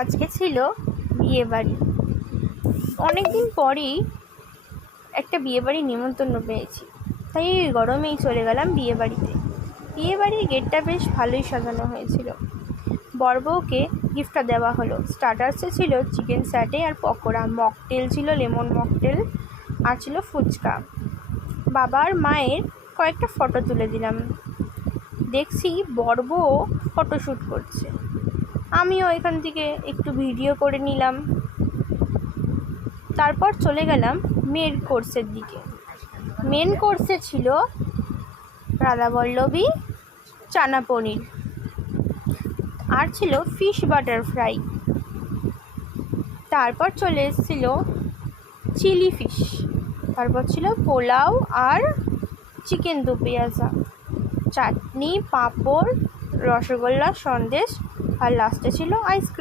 আজকে ছিল বিয়েবাড়ি। অনেকদিন পরেই একটা বিয়েবাড়ির নিমন্ত্রণ পেয়েছি, তাই এই গরমেই চলে গেলাম বিয়েবাড়িতে। বিয়েবাড়ির গেটটা বেশ ভালোই সাজানো হয়েছিল। বর বউকে গিফটটা দেওয়া হলো। স্টার্টার্সে ছিল চিকেন স্যাটে আর পকোড়া, মকটেল ছিল লেমন মকটেল, আর ছিল ফুচকা। বাবার মায়ের কয়েকটা ফটো তুলে দিলাম। দেখছি বর বউ ফটোশ্যুট করছে, আমিও এখান থেকে একটু ভিডিও করে নিলাম। তারপর চলে গেলাম মেন কোর্সের দিকে। মেন কোর্সে ছিল রাধাবল্লভী চানা পনির, আর ছিল ফিশ বাটার ফ্রাই। তারপর চলে এসেছিল চিলি ফিশ। তারপর ছিল পোলাও আর চিকেন দু পেঁয়াজা, চাটনি, পাঁপড়, রসগোল্লা, সন্দেশ, আর লাস্টে ছিল আইসক্রিম।